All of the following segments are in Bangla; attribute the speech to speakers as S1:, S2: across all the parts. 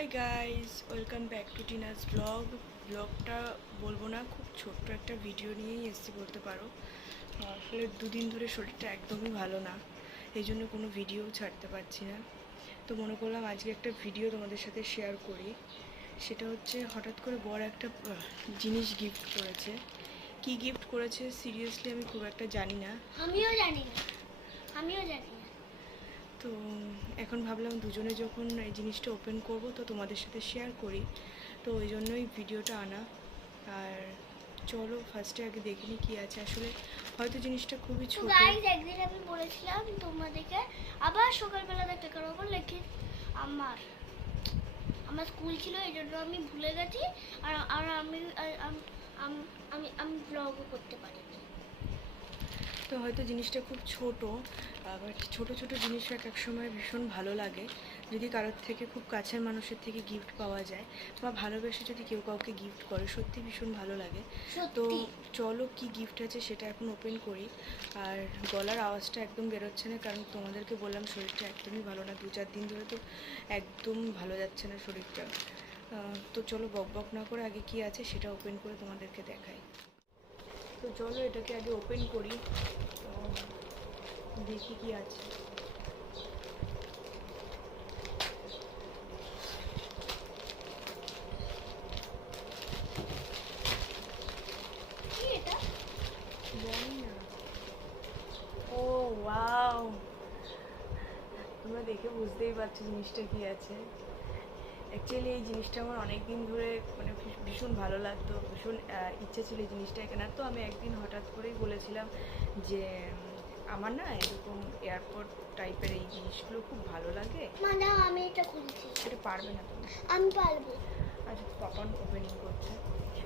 S1: Hi guys welcome back to Tina's blog ব্লগটা বলব না খুব ছোট্ট একটা ভিডিও নিয়েই এসেছি বলতে পারো। আসলে দুদিন ধরে শরীরটা একদমই ভালো না এই জন্য কোনো ভিডিও ছাড়তে পারছি না। তো মনে করলাম আজকে একটা ভিডিও তোমাদের সাথে শেয়ার করি। সেটা হচ্ছে হঠাৎ করে বড় একটা জিনিস গিফট করেছে। কি গিফট করেছে সিরিয়াসলি আমি খুব একটা জানি না।
S2: আমিও জানি না আমিও জানি না।
S1: তো এখন ভাবলাম দুজনে যখন এই জিনিসটা ওপেন করব তো তোমাদের সাথে শেয়ার করি। তো ওই জন্যই ভিডিওটা আনা। আর চলো ফার্স্টে আগে দেখিনি কি আছে। আসলে হয়তো জিনিসটা খুবই ছোট।
S2: একদিন আমি বলেছিলাম তোমাদেরকে আবার সকালবেলা করার পর লেখে আমার আমার স্কুল ছিল এই জন্য আমি ভুলে গেছি। আর আর আমি আর আম- আম- আমি আমি ব্লগও করতে পারিনি।
S1: তো হয়তো জিনিসটা খুব ছোট বাট ছোট ছোট জিনিস এক এক সময় ভীষণ ভালো লাগে। যদি কারোর থেকে খুব কাছের মানুষের থেকে গিফট পাওয়া যায় বা ভালোবেসে যদি কেউ কাউকে গিফট করে সত্যি ভীষণ ভালো লাগে। তো চলো কি গিফট আছে সেটা এখন ওপেন করি। আর গলার আওয়াজটা একদম বেরোচ্ছে না কারণ তোমাদেরকে বললাম শরীরটা একদমই ভালো না। দু চার দিন ধরে তো একদম ভালো যাচ্ছে না শরীরটা। তো চলো বক বক না করে আগে কি আছে সেটা ওপেন করে তোমাদেরকে দেখাই। তো চলো এটাকে আগে ওপেন করি। তো দেখি কি আছে। তোমরা দেখে বুঝতেই পারছ জিনিসটা কি আছে। অ্যাকচুয়ালি এই জিনিসটা আমার অনেক দিন ধরে মানে ভীষ- ভীষণ ভালো লাগতো ভীষণ ইচ্ছে ছিল এই জিনিসটা কেনার। তো আমি একদিন হঠাৎ করেই বলেছিলাম যে আমার না এরকম এয়ারপোর্ট টাইপের এই জিনিসগুলো খুব ভালো লাগে।
S2: মানে আমি এটা খুলছি।
S1: সেটা পারবে না তুমি।
S2: আমি পারব।
S1: আচ্ছা পাপন ওপেনিং করছে।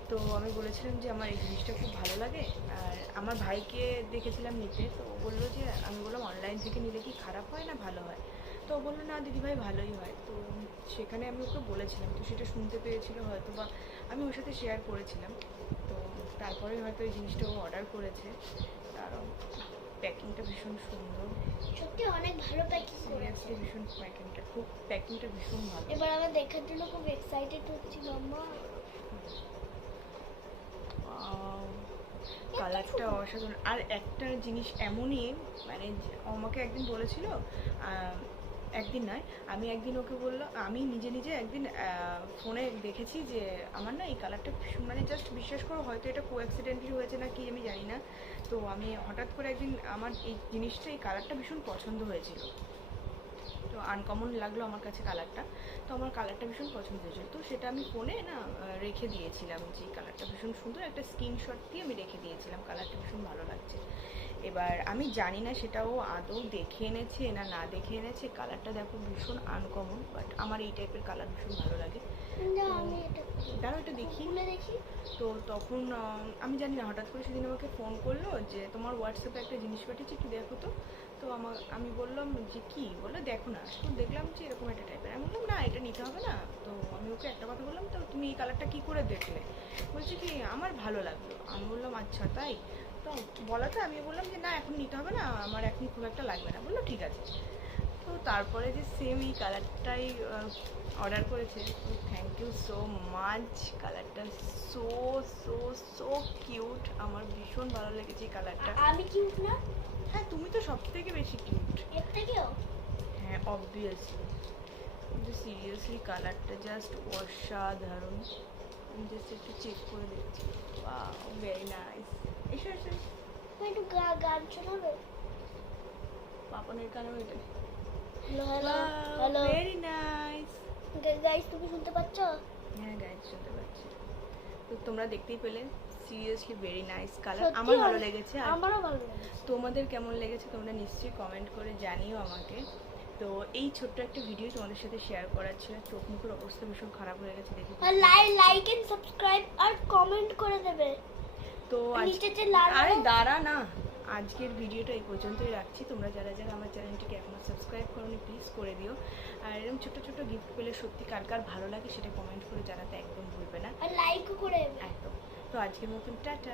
S1: তো আমি বলেছিলাম যে আমার এই জিনিসটা খুব ভালো লাগে। আর আমার ভাইকে দেখেছিলাম নিতে তো বলল যে আমি বললাম অনলাইন থেকে নিলে কি খারাপ হয় না ভালো হয়? তো বলল না দিদিভাই ভালোই হয়। তো সেখানে আমি ওকে বলেছিলাম তো সেটা শুনতে পেয়েছিল হয়তো বা আমি ওর সাথে শেয়ার করেছিলাম। তো তারপরে হয়তো এই জিনিসটা ও অর্ডার করেছে। কারণ প্যাকিংটা ভীষণ সুন্দর।
S2: সত্যি অনেক ভালো প্যাকিং করেছে।
S1: ভীষণ প্যাকিংটা খুব প্যাকিংটা ভীষণ ভালো।
S2: এবার আমার দেখার জন্য খুব এক্সাইটেড হচ্ছি মাম্মা।
S1: কালারটা অসাধারণ। আর একটা জিনিস এমনই মানে ও আমাকে একদিন বলেছিল একদিন নয়, আমি একদিন ওকে বলল, আমি নিজে নিজে একদিন ফোনে দেখেছি যে আমার না এই কালারটা মানে জাস্ট বিশ্বাস করো, হয়তো এটা কো অ্যাক্সিডেন্টলি হয়েছে না কি আমি জানি না। তো আমি হঠাৎ করে একদিন আমার এই জিনিসটা, এই কালারটা ভীষণ পছন্দ হয়েছিল। তো আনকমন লাগল আমার কাছে কালারটা তো আমার কালারটা ভীষণ পছন্দ হয়েছিল। তো সেটা আমি ফোনে না রেখে দিয়েছিলাম যে কালারটা ভীষণ সুন্দর। একটা স্ক্রিনশট দিয়ে আমি রেখে দিয়েছিলাম। কালারটা ভীষণ ভালো লাগছে। এবার আমি জানি না সেটাও আদৌ দেখে এনেছে না না দেখে এনেছে। কালারটা দেখো ভীষণ আনকমন বাট আমার এই টাইপের কালার ভীষণ ভালো লাগে। দাঁড়াও এটা দেখি।
S2: দেখি।
S1: তো তখন আমি জানি না হঠাৎ করে সেদিন আমাকে ফোন করল যে তোমার হোয়াটসঅ্যাপে একটা জিনিস পাঠিয়েছি একটু দেখো তো। তো আমার আমি বললাম যে কি? বলল দেখো না। তো দেখলাম যে এরকম একটা টাইপের আমি বললাম না এটা নিতে হবে না। তো আমি ওকে একটা কথা বললাম তো তুমি এই কালারটা কি করে দেখলে? বলছে কি আমার ভালো লাগল। আমি বললাম আচ্ছা তাই? তো বলাতে আমি বললাম যে না এখন নিতে হবে না আমার এখন খুব একটা লাগবে না। বলল ঠিক আছে। তো তারপরে যে সেম এই কালারটাই অর্ডার করেছে তো থ্যাংক ইউ সো মাচ কালারটা সো সো সো কিউট আমার ভীষণ ভালো লেগেছে এই কালারটা
S2: আমি কিউট না?
S1: হ্যাঁ তুমি তো সব থেকে বেশি কিউট
S2: এর থেকেও?
S1: হ্যাঁ অবভিয়াসলি কিন্তু সিরিয়াসলি কালারটা জাস্ট অসাধারণ। আমি জাস্ট একটু চেক করে দেখছি। ভেরি নাইস এসো এসো
S2: একটু গান শোনাবে?
S1: পাপনের কানেও এটা।
S2: Hello hello
S1: very nice
S2: guys তুমি শুনতে পাচ্ছ?
S1: হ্যাঁ গাইজ শুনতে পাচ্ছি। তো তোমরা দেখতেই পেলে সিরিয়াসলি ভেরি নাইস কালার আমার ভালো লেগেছে আর
S2: আমারও ভালো লেগেছে।
S1: তোমাদের কেমন লেগেছে তোমরা নিশ্চয়ই কমেন্ট করে জানিও আমাকে। তো এই ছোট্ট একটা ভিডিও তোমাদের সাথে শেয়ার করার ছিল চোখ মুখের অবস্থা ভীষণ খারাপ হয়ে গেছে দেখে
S2: লাইক লাইক এন্ড সাবস্ক্রাইব আর কমেন্ট করে দেবে।
S1: তো আরে দাঁড়া না। আজকের ভিডিওটা এই পর্যন্তই রাখছি। তোমরা যারা যারা আমার চ্যানেলটিকে এখনও সাবস্ক্রাইব করোনি প্লিজ করে দিও। আর এরকম ছোট ছোট গিফট পেলে সত্যি কার কার ভালো লাগে সেটা কমেন্ট করে জানাতে একদম ভুলবে না।
S2: আর লাইকও করে দেবে।
S1: একদম। তো আজকের মতন টাটা।